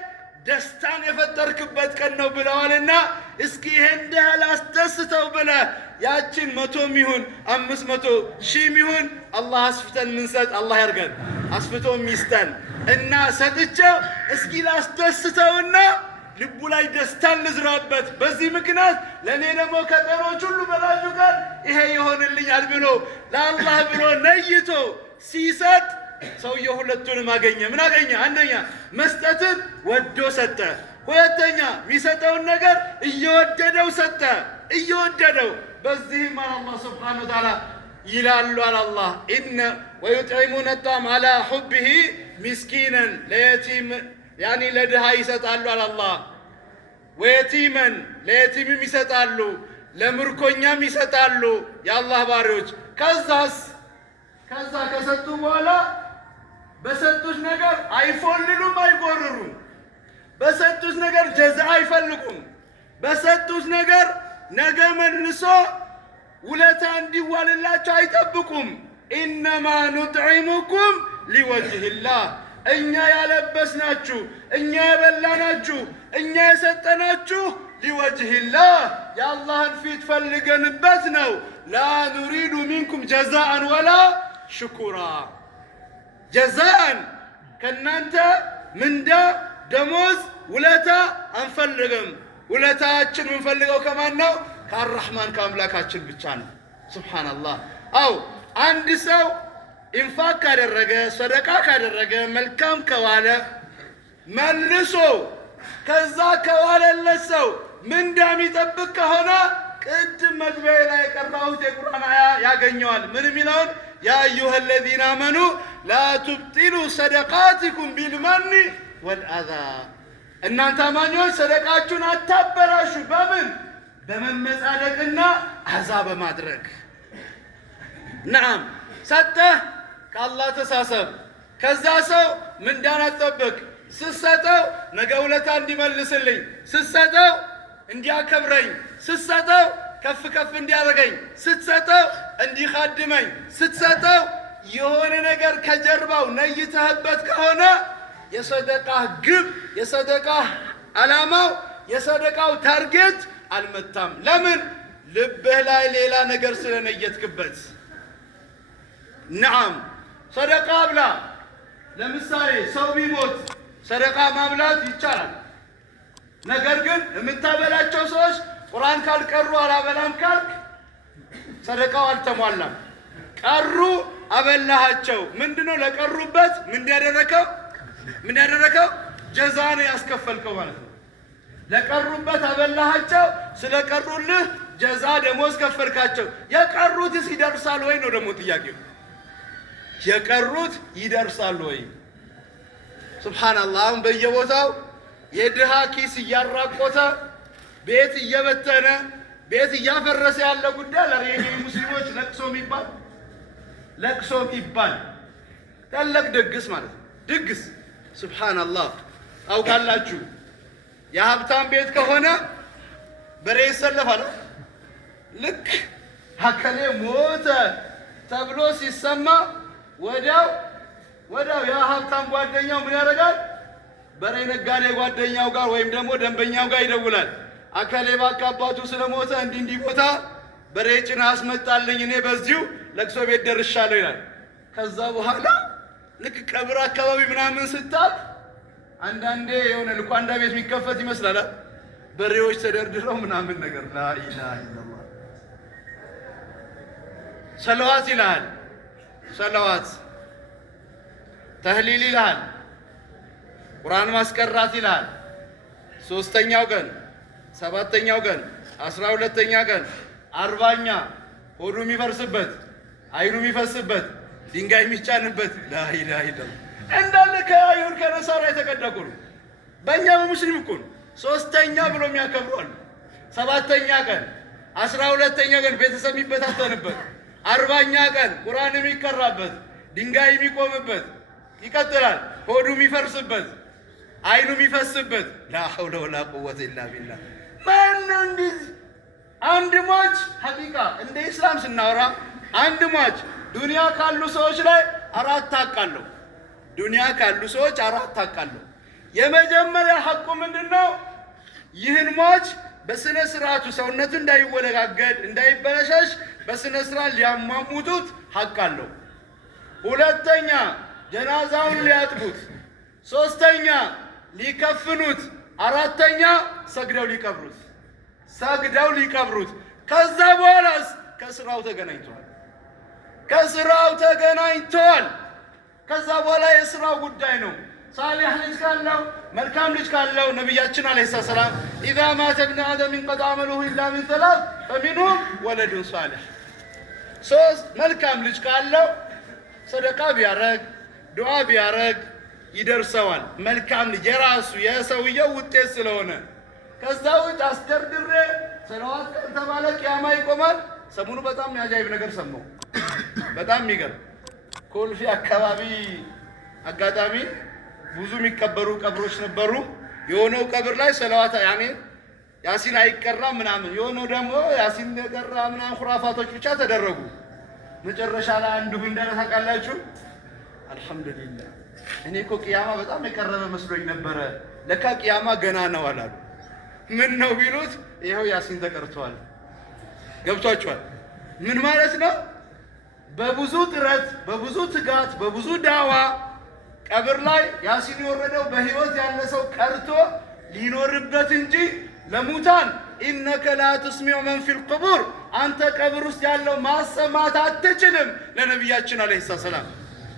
ደስታን የፈጠርክበት ቀን ነው ብለዋልና እስኪ ይሄን ያህል አስደስተው ብለህ ያችን 100 ይሁን 500 ሺህ ይሁን አላህ አስፍተን ምንሰጥ አላህ ያርገን። አስፍቶ ሚስተን እና ሰጥቼው እስኪ ላስደስተውና ልቡ ላይ ደስታን ልዝራበት። በዚህ ምክንያት ለኔ ደግሞ ከቀኖች ሁሉ በላጩ ቀን ይሄ ይሆንልኛል ብሎ ለአላህ ብሎ ነይቶ ሲሰጥ ሰውየው ሁለቱንም አገኘ። ምን አገኘ? አንደኛ መስጠትን ወዶ ሰጠ። ሁለተኛ የሚሰጠውን ነገር እየወደደው ሰጠ፣ እየወደደው። በዚህም አላህ ሱብሓነሁ ወተዓላ ይላሉ አላህ ኢነ ወዩጥዒሙነ ጣዓም አላ ሑቢሂ ሚስኪነን ለየቲም ያኒ ለድሃ ይሰጣሉ አላህ። ወየቲመን ለየቲምም ይሰጣሉ፣ ለምርኮኛም ይሰጣሉ የአላህ ባሪዎች። ከዛ ከሰጡ በኋላ በሰጡት ነገር አይፎልሉም፣ አይጎርሩም። በሰጡት ነገር ጀዛ አይፈልጉም። በሰጡት ነገር ነገ መልሶ ውለታ እንዲዋልላቸው አይጠብቁም። ኢነማ ኑጥዒሙኩም ሊወጅሂላህ እኛ ያለበስናችሁ፣ እኛ የበላናችሁ፣ እኛ የሰጠናችሁ ሊወጅሂላህ የአላህን ፊት ፈልገንበት ነው። ላ ኑሪዱ ሚንኩም ጀዛአን ወላ ሽኩራ ጀዛአን ከእናንተ ምንዳ፣ ደሞዝ፣ ውለታ አንፈልግም። ውለታችን የምንፈልገው ከማን ነው? ከአራሕማን ከአምላካችን ብቻ ነው። ሱብሓነላህ። አው አንድ ሰው ኢንፋቅ ካደረገ፣ ሰደቃ ካደረገ፣ መልካም ከዋለ መልሶ ከዛ ከዋለለት ሰው ምንዳ የሚጠብቅ ከሆነ ቅድም መግቢያ ላይ የቀራሁት የቁርአን አያ ያገኘዋል። ምን የሚለውን? ያ አዩሃ አለዚነ አመኑ ላ ቱብጢሉ ሰደቃቲኩም ቢልመኒ ወልአዛ እናንተ አማኞች ሰደቃችሁን አታበላሹ። በምን? በመመጻደቅና አዛ በማድረግ። ነዓም ሰጠህ ከአላህ ተሳሰብ። ከዛ ሰው ምንዳን አትጠብቅ። ስትሰጠው ነገ ውለታ እንዲመልስልኝ፣ ስትሰጠው እንዲያከብረኝ፣ ስትሰጠው ከፍ ከፍ እንዲያደርገኝ፣ ስትሰጠው እንዲኻድመኝ፣ ስትሰጠው የሆነ ነገር ከጀርባው ነይተህበት ከሆነ የሰደቃህ ግብ፣ የሰደቃህ ዓላማው፣ የሰደቃው ታርጌት አልመታም። ለምን? ልብህ ላይ ሌላ ነገር ስለነየትክበት። ነዓም ሰደቃ ብላ። ለምሳሌ ሰው ቢሞት ሰደቃ ማብላት ይቻላል። ነገር ግን የምታበላቸው ሰዎች ቁርአን ካልቀሩ አላበላም ካልክ ሰደቃው አልተሟላም። ቀሩ አበላሃቸው። ምንድነው ለቀሩበት ምን ያደረከው? ጀዛ ነው ያስከፈልከው ማለት ነው። ለቀሩበት አበላሃቸው፣ ስለቀሩልህ ጀዛ ደሞዝ ከፈልካቸው። የቀሩትስ ይደርሳል ወይ ነው ደግሞ ጥያቄው። የቀሩት ይደርሳል ወይ? ሱብሃንአላህ። አሁን በየቦታው የድሃ ኪስ እያራቆተ ቤት እየበተነ ቤት እያፈረሰ ያለ ጉዳይ ለየኛ ሙስሊሞች ለቅሶ የሚባል ታላቅ ድግስ ማለት ነው። ድግስ ሱብሃንአላህ። አውቃላችሁ የሀብታም ቤት ከሆነ በሬ ይሰለፋል። ልክ አከሌ ሞተ ተብሎ ሲሰማ ወዲያው ያ ሀብታም ጓደኛው ምን ያደርጋል? በሬ ነጋዴ ጓደኛው ጋር ወይም ደግሞ ደንበኛው ጋር ይደውላል። አከሌ ባካ አባቱ ስለሞተ እንዲህ ቦታ በሬ ጭና አስመጣልኝ፣ እኔ በዚሁ ለቅሶ ቤት ደርሻለሁ ይላል። ከዛ በኋላ ልክ ቀብር አካባቢ ምናምን ስታት አንዳንዴ የሆነ ልኳንዳ ቤት የሚከፈት ይመስላል። በሬዎች ተደርድረው ምናምን ነገር ላኢላሃ ኢላላህ። ሰለዋት ይልሃል፣ ሰለዋት ተህሊል ይልሃል፣ ቁርአን ማስቀራት ይልሃል። 3ኛው ቀን 7ኛው ቀን 12ኛ ቀን 40ኛ ሆዱ የሚፈርስበት አይኑ የሚፈስበት ድንጋይ የሚጫንበት ላኢላሃ ኢላላህ እንዳለ ከአይሁድ ከነሳራ የተቀደቁ ነው። በእኛ በሙስሊም እኮ ነው 3ኛ ብሎ የሚያከብሩ አሉ። 7ኛ ቀን 12ኛ ቀን ቤተሰብ የሚበታተንበት 40ኛ ቀን ቁርአን የሚቀራበት ድንጋይ የሚቆምበት ይቀጥላል። ሆዱ የሚፈርስበት አይኑ የሚፈስበት ላ ሐውለ ወላ ቁወተ ኢላ ቢላህ። ማነው እንዲህ አንድ ሟች ሐቂቃ እንደ ኢስላም ስናወራ አንድ ሟች ዱንያ ካሉ ሰዎች ላይ 4 አቃለሁ። ዱንያ ካሉ ሰዎች 4 አቃለሁ። የመጀመሪያ ሐቁ ምንድነው? ይህን ሟች በስነ ስርዓቱ ሰውነቱ እንዳይወለጋገድ እንዳይበለሻሽ በስነ ስርዓት ሊያሟሙቱት ሐቅ አለው። 2ኛ ጀናዛውን ሊያጥቡት፣ 3ኛ ሊከፍኑት፣ 4ኛ ሰግደው ሊቀብሩት። ከዛ በኋላስ ከስራው ተገናኝተዋል። ከዛ በኋላ የስራው ጉዳይ ነው። ሳሊህ ልጅ ካለው መልካም ልጅ ካለው ነቢያችን አለይሂ ሰላም ኢዛ ማተ ኢብኑ አደም እንቀጣ አመሉሁ ኢላ ሚን 3 ፈሚንሁም ወለዱን ሳሊህ። 3 መልካም ልጅ ካለው ሰደቃ ቢያረግ ዱዓ ቢያረግ ይደርሰዋል። መልካም ልጅ የራሱ የሰውየው ውጤት ስለሆነ። ከዛ ውጭ አስደርድሬ ሰለዋት ቀን ተባለ ቂያማ ይቆማል። ሰሞኑ በጣም ያጃይብ ነገር ሰማሁ። በጣም የሚገርም ኮልፌ አካባቢ አጋጣሚ ብዙ የሚቀበሩ ቀብሮች ነበሩ። የሆነው ቀብር ላይ ሰለዋት ያሲን አይቀራም ምናምን፣ የሆነው ደግሞ ያሲን የቀራ ምናምን ኹራፋቶች ብቻ ተደረጉ። መጨረሻ ላይ አንዱ እንዳለ ታውቃላችሁ? አልሐምዱሊላህ እኔ እኮ ቂያማ በጣም የቀረበ መስሎኝ ነበረ፣ ለካ ቂያማ ገና ነው አላሉ። ምን ነው ቢሉት ይኸው ያሲን ተቀርቷል። ገብቷቸዋል? ምን ማለት ነው? በብዙ ጥረት በብዙ ትጋት በብዙ ዳዋ ቀብር ላይ ያሲን የወረደው በህይወት ያለ ሰው ቀርቶ ሊኖርበት እንጂ ለሙታን ኢነከ ላ ትስሚዑ መን ፊል ቁቡር፣ አንተ ቀብር ውስጥ ያለው ማሰማት አትችልም ለነቢያችን አለይሂ ሰላም።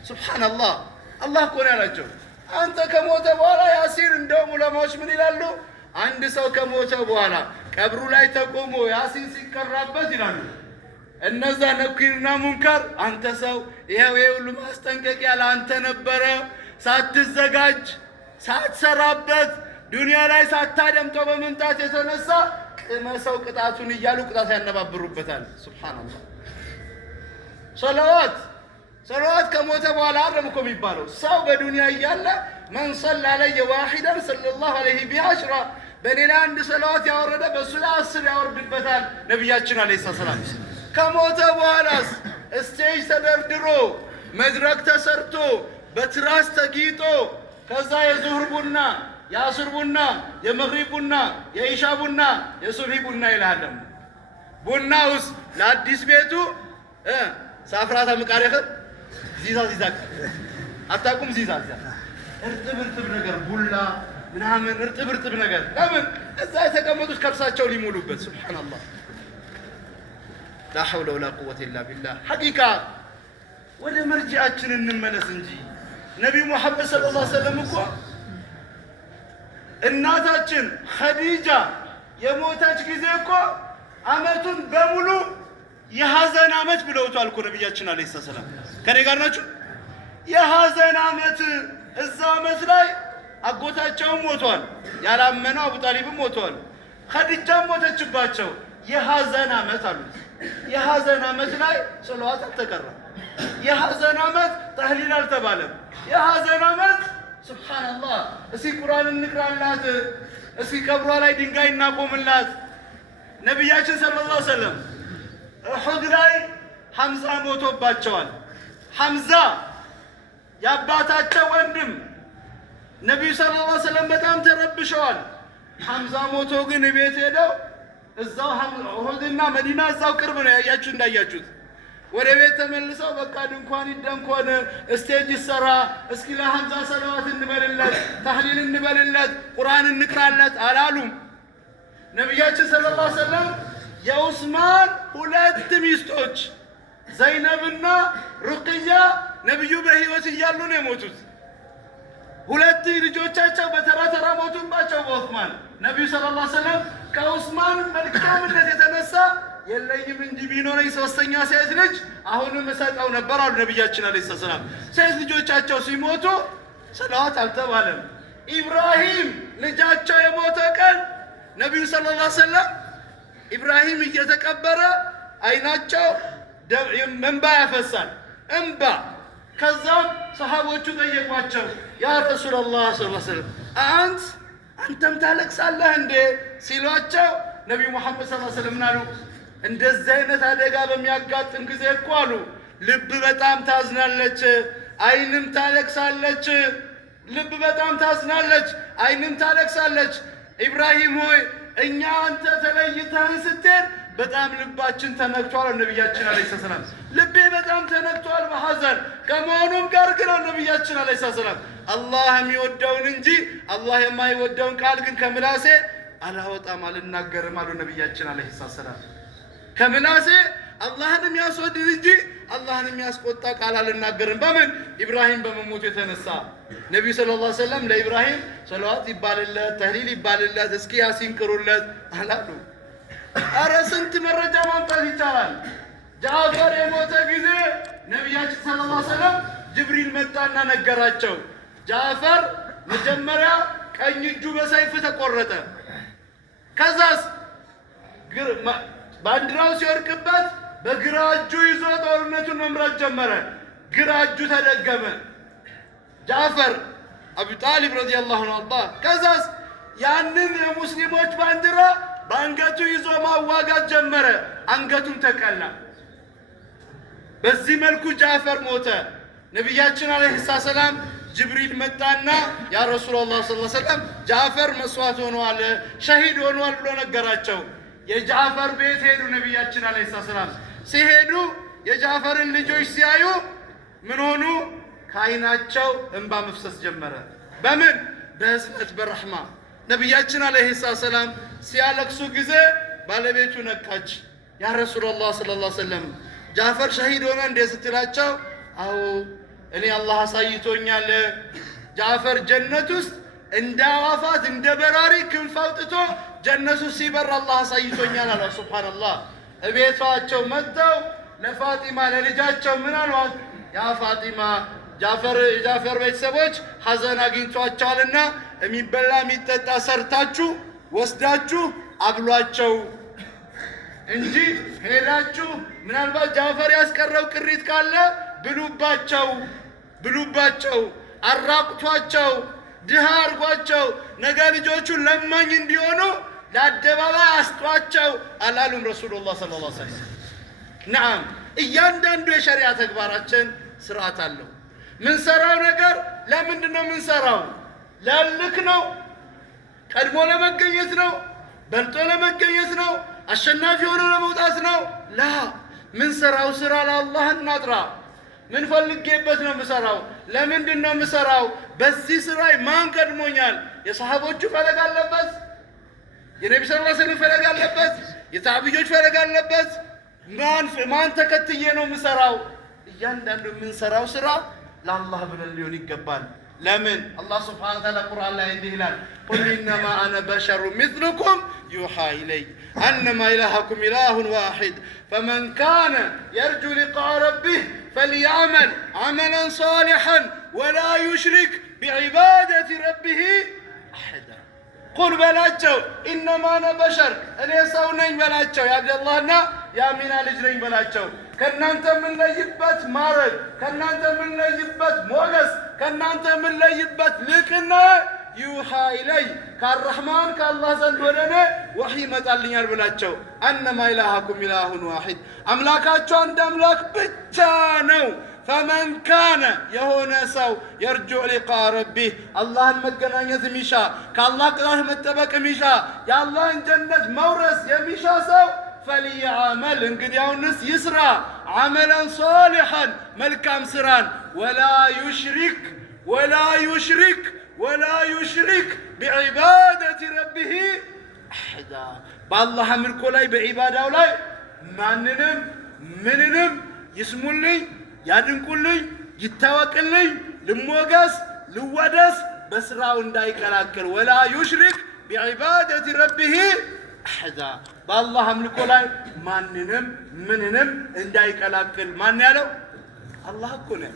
ሱብሃንአላህ አላህ እኮ ነው ያላቸው። አንተ ከሞተ በኋላ ያሲን እንደውም ዑለማዎች ምን ይላሉ? አንድ ሰው ከሞተ በኋላ ቀብሩ ላይ ተቆሞ ያሲን ሲቀራበት ይላሉ እነዛ ነኪርና ሙንከር፣ አንተ ሰው ይሄው ሁሉ ማስጠንቀቂያ ለአንተ ነበረ፣ ሳትዘጋጅ ሳትሰራበት ዱንያ ላይ ሳታደምጠው በመምጣት የተነሳ ቅመሰው ቅጣቱን እያሉ ቅጣት ያነባብሩበታል። ሱብሃንአላህ። ሰለዋት ከሞተ በኋላ አይደለም እኮ የሚባለው። ሰው በዱንያ እያለ መን ሰለ ዐለይሂ ዋሂደን ሰለላሁ ዐለይሂ ቢዐሽራ፣ በሌላ አንድ ሰለዋት ያወረደ በሱ ላይ 10 ያወርድበታል ነቢያችን ዐለይሂ ሰላም። ከሞተ በኋላስ ስቴጅ ተደርድሮ መድረክ ተሰርቶ በትራስ ተጊጦ ከዛ የዙህር ቡና የአስር ቡና የመግሪብ ቡና የኢሻ ቡና የሱብሂ ቡና ይላል። ቡና ውስጥ ለአዲስ ቤቱ ሳፍራታ ምቃሪያ ዚዛ አታቁም ዚዛ እርጥብ ነገር ቡላ ምናምን እርጥብ ነገር ለምን እዛ የተቀመጡት ከርሳቸው ሊሞሉበት። ሱብሃንአላህ ላ ሐውለ ወላ ቁወተ ኢላ ቢላህ። ሐቂቃ ወደ መርጂአችን እንመለስ እንጂ ነቢዩ ሙሐመድ ሰለላሁ ዐለይሂ ወሰለም እኮ እናታችን ኸዲጃ የሞተች ጊዜ እኮ አመቱን በሙሉ የሐዘን አመት ብለውታል እኮ ነቢያችን አለይሂ ሰላም። ከኔ ጋር ናችሁ? የሐዘን አመት። እዛ አመት ላይ አጎታቸውም ሞቷል፣ ያላመነው አቡ ጣሊብም ሞቷል፣ ኸዲጃም ሞተችባቸው። የሐዘን አመት አሉት። የሐዘን አመት ላይ ሰለዋት አልተቀራም። የሐዘን አመት ተህሊል አልተባለም። የሐዘን ዓመት ሱብሃንአላህ። እስኪ ቁርአን እንቅራላት፣ እስኪ ቀብሯ ላይ ድንጋይ እናቆምላት። ነቢያችን ሰለላሁ ዐለይሂ ወሰለም እሑድ ላይ ሐምዛ ሞቶባቸዋል። ሐምዛ የአባታቸው ወንድም ነቢዩ ሰለላሁ ዐለይሂ ወሰለም በጣም ተረብሸዋል። ሐምዛ ሞቶ ግን ቤት ሄደው እዛው እሑድና መዲና እዛው ቅርብ ነው ያያችሁ እንዳያችሁት። ወደ ቤት ተመልሰው በቃ ድንኳን ይደንኮን፣ ስቴጅ ይሰራ፣ እስኪ ለሐምዛ ሰለዋት እንበልለት፣ ተህሊል እንበልለት፣ ቁርአን እንቅራለት አላሉም። ነቢያችን ሰለላሁ ዐለይሂ ወሰለም የዑስማን ሁለት ሚስቶች ዘይነብና ሩቅያ ነቢዩ በህይወት እያሉ ነው የሞቱት። ሁለት ልጆቻቸው በተራ ተራ ሞቱባቸው በዑስማን። ነቢዩ ሰለላሁ ዐለይሂ ወሰለም ከዑስማን መልካምነት የተነሳ የለኝም እንጂ ቢኖረኝ ሶስተኛ ሴት ልጅ አሁንም እሰጠው ነበር አሉ ነቢያችን አለይሂ ሰላም። ሴት ልጆቻቸው ሲሞቱ ሰለዋት አልተባለም። ኢብራሂም ልጃቸው የሞተ ቀን ነቢዩ ሰለላሁ ዐለይሂ ወሰለም ኢብራሂም እየተቀበረ አይናቸው እንባ ያፈሳል፣ እንባ። ከዛም ሰሃቦቹ ጠየቋቸው፣ ያ ረሱላላህ ሰለላሁ ዐለይሂ ወሰለም አንተም ታለቅሳለህ እንዴ ሲሏቸው ነቢዩ ሙሐመድ ሰለላሁ ዐለይሂ ወሰለም አሉ እንደዚህ አይነት አደጋ በሚያጋጥም ጊዜ እኮ አሉ ልብ በጣም ታዝናለች፣ አይንም ታለቅሳለች። ልብ በጣም ታዝናለች፣ አይንም ታለቅሳለች። ኢብራሂም ሆይ እኛ አንተ ተለይተህን ስትሄድ በጣም ልባችን ተነክቷል። ነቢያችን አለይሂ ሰላም ልቤ በጣም ተነክቷል በሐዘን ከመሆኑም ጋር ግን ነቢያችን አለይሂ ሰላም አላህ የሚወደውን እንጂ አላህ የማይወደውን ቃል ግን ከምላሴ አላወጣም አልናገርም አሉ ነቢያችን አለይሂ ሰላም። ከምላሴ አላህን የሚያስወድድ እንጂ አላህን የሚያስቆጣ ቃል አልናገርም። በምን ኢብራሂም በመሞቱ የተነሳ ነቢዩ ሰለላሁ ዐለይሂ ወሰለም ለኢብራሂም ሰለዋት ይባልለት፣ ተህሊል ይባልለት፣ እስኪ ያሲን ቅሩለት አላሉ። አረ ስንት መረጃ ማምጣት ይቻላል። ጃዕፈር የሞተ ጊዜ ነቢያችን ሰለላሁ ዐለይሂ ወሰለም ጅብሪል መጣና ነገራቸው። ጃዕፈር መጀመሪያ ቀኝ እጁ በሰይፍ ተቆረጠ። ከዛስ ባንዲራው ሲወርቅበት በግራ እጁ ይዞ ጦርነቱን መምራት ጀመረ። ግራ እጁ ተደገመ። ጃዕፈር አቡ ጣሊብ ረዲየላሁ ዐንሁ። ከዛስ ያንን የሙስሊሞች ባንዲራ በአንገቱ ይዞ ማዋጋት ጀመረ። አንገቱን ተቀላ። በዚህ መልኩ ጃዕፈር ሞተ። ነቢያችን አለይሂ ሰላም ጅብሪል መጣና ያ ረሱላላህ ሰለላሁ ዐለይሂ ወሰለም ጃዕፈር መስዋዕት ሆኗል፣ ሸሂድ ሆኗል ብሎ ነገራቸው። የጃዕፈር ቤት ሄዱ። ነቢያችን አለይሂ ሰላም ሲሄዱ የጃዕፈርን ልጆች ሲያዩ ምን ሆኑ? ከአይናቸው እንባ መፍሰስ ጀመረ። በምን? በህዝነት በረሕማ። ነቢያችን አለይሂ ሰላም ሲያለቅሱ ጊዜ ባለቤቱ ነቃች። ያ ረሱላላህ ሰለላሁ ዐለይሂ ወሰለም ጃዕፈር ሸሂድ ሆነ እንዴ ስትላቸው፣ አዎ እኔ አላህ አሳይቶኛል። ጃዕፈር ጀነት ውስጥ እንደ አዋፋት እንደ በራሪ ክንፍ አውጥቶ ጀነቱ ሲበር አላህ አሳይቶኛል አለ። ሱብሃንአላህ። እቤቷቸው መጥተው ለፋጢማ ለልጃቸው ምን አሏት? ያ ፋጢማ የጃዕፈር ቤተሰቦች ሐዘን አግኝቷቸዋልና የሚበላ የሚጠጣ ሰርታችሁ ወስዳችሁ አብሏቸው እንጂ ሄዳችሁ ምናልባት ጃዕፈር ያስቀረው ቅሪት ካለ ብሉባቸው፣ አራቁቷቸው፣ ድሃ አርጓቸው፣ ነገ ልጆቹን ለማኝ እንዲሆኑ ለአደባባይ አስጧቸው አላሉም ረሱሉላህ ሰለላሁ ዐለይሂ ወሰለም። ነዓም እያንዳንዱ የሸሪዓ ተግባራችን ስርዓት አለው። ምንሰራው ነገር ለምንድን ነው ምንሰራው? ለልክ ነው? ቀድሞ ለመገኘት ነው? በልጦ ለመገኘት ነው? አሸናፊ ሆኖ ለመውጣት ነው? ላ ምንሰራው ስራ ለአላህ እናጥራ። ምን ፈልጌበት ነው ምሰራው? ለምንድን ነው ምሰራው? በዚህ ስራ ማን ቀድሞኛል? የሰሃቦቹ ፈለግ አለበት፣ የነቢ ሰለላሁ ዐለይሂ ወሰለም ፈለግ አለበት፣ የታቢዮች ፈለግ አለበት። ማን ተከትዬ ነው ምሰራው? እያንዳንዱ ምንሰራው ስራ ለአላህ ብለን ሊሆን ይገባል። ለምን? አላህ ሱብሓነሁ ወተዓላ ቁርአን ላይ እንዲህ ይላል፣ ቁል ኢነማ አነ በሸሩ ሚስሉኩም ዩሓ ኢለይ አነማ ኢላሀኩም ኢላሁን ዋሒድ ፈመን ካነ የርጁ ሊቃአ ረቢህ ፈልያዕመል ዐመለን ሷሊሐን ወላ ዩሽሪክ ቢዒባደቲ ረቢህ አሐዳ። ቁል በላቸው ኢነማ አነ በሸር እኔ ሰው ነኝ በላቸው። የአብደላህና የአሚና ልጅ ነኝ በላቸው። ከናንተ የምንለይበት ማረግ፣ ከናንተ የምንለይበት ሞገስ፣ ከናንተ የምንለይበት ልቅና ዩሃ ኢለይ ከአርሕማን ከአላህ ዘንድ ወደ እኔ ወሕይ ይመጣልኛል ብላቸው። አነማ ኢላሃኩም ኢላሁን ዋሒድ አምላካቸው አንድ አምላክ ብቻ ነው። ፈመን ካነ የሆነ ሰው የርጁዕ ሊቃ ረቢህ አላህን መገናኘት የሚሻ ከአላህ ቅጣት መጠበቅ የሚሻ የአላህን ጀነት መውረስ የሚሻ ሰው ፈልየዓመል እንግዲያውንስ ይስራ ዓመለን ሷሊሐን መልካም ስራን ወላ ዩሽሪክ ቢዒባደቲ ረቢህ አሕዳ በአላህ አምልኮ ላይ በዒባዳው ላይ ማንንም ምንንም ይስሙልኝ ያድንቁልኝ ይታወቅልኝ ልሞገስ ልወደስ በስራው እንዳይቀላቅል ወላ ዩሽሪክ ቢዒባደቲ ረቢህ አሕዳ በአላህ አምልኮ ላይ ማንንም ምንንም እንዳይቀላቅል ማን ያለው? አላህ እኮ ነው።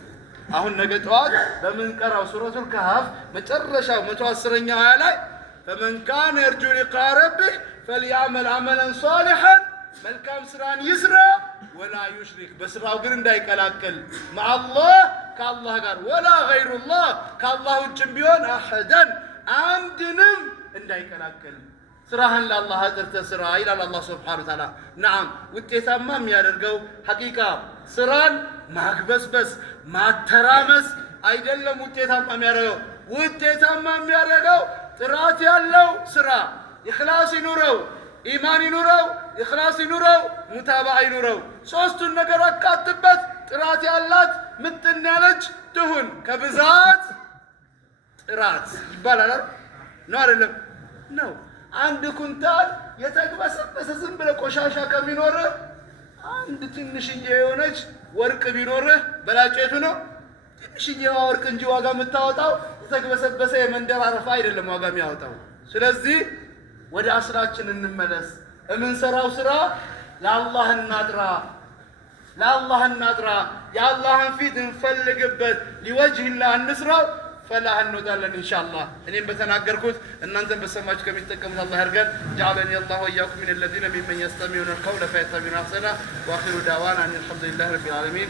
አሁን ነገ ጠዋት በምንቀራው ሱረቱል ከሃፍ መጨረሻው 110ኛው አያ ላይ ፈመን ካነ የርጁ ሊቃ ረቢህ ፈልየዕመል ዐመለን ሷሊሐን መልካም ስራን ይስራ ወላ ዩሽሪክ በስራው ግን እንዳይቀላቅል መዐላህ ከአላህ ጋር ወላ ገይሩላህ ከአላህ ውጭም ቢሆን አሐደን አንድንም እንዳይቀላቅል ስራህን ለአላህ አጥርተህ ስራ ይላል አላህ ሱብሓነሁ ወተዓላ። ነዓም ውጤታማ የሚያደርገው ሐቂቃ ስራን ማግበስበስ ማተራመስ አይደለም። ውጤታማ የሚያደርገው ጥራት ያለው ስራ ኢኽላስ ይኑረው፣ ኢማን ይኑረው፣ ኢኽላስ ይኑረው፣ ሙታባዓ ይኑረው። ሶስቱን ነገር አካትበት ጥራት ያላት ምጥን ያለች ትሁን። ከብዛት ጥራት ይባላል ነው አይደለም? ነው። አንድ ኩንታል የተግበሰበሰ ዝም ብለህ ቆሻሻ ከሚኖርህ አንድ ትንሽዬ የሆነች ወርቅ ቢኖርህ በላጨቱ ነው። ትንሽዬዋ ወርቅ እንጂ ዋጋ የምታወጣው የተግበሰበሰ የመንደር አረፋ አይደለም ዋጋ የሚያወጣው። ስለዚህ ወደ አስራችን እንመለስ። የምንሰራው ስራ ለአላህ እናጥራ፣ የአላህን ፊት እንፈልግበት፣ ሊወጅህላህ እንስራው። ፈላህ እንወጣለን ኢንሻአላህ። እኔም በተናገርኩት እናንተም በሰማችሁ ከሚጠቀሙት አላህ ያድርገን። ጀዐለኒ አላሁ ወኢያኩም ሚነ الذين ممن يستمعون القول فيتبعون أحسنه وآخر دعوانا أن الحمد لله رب العالمين.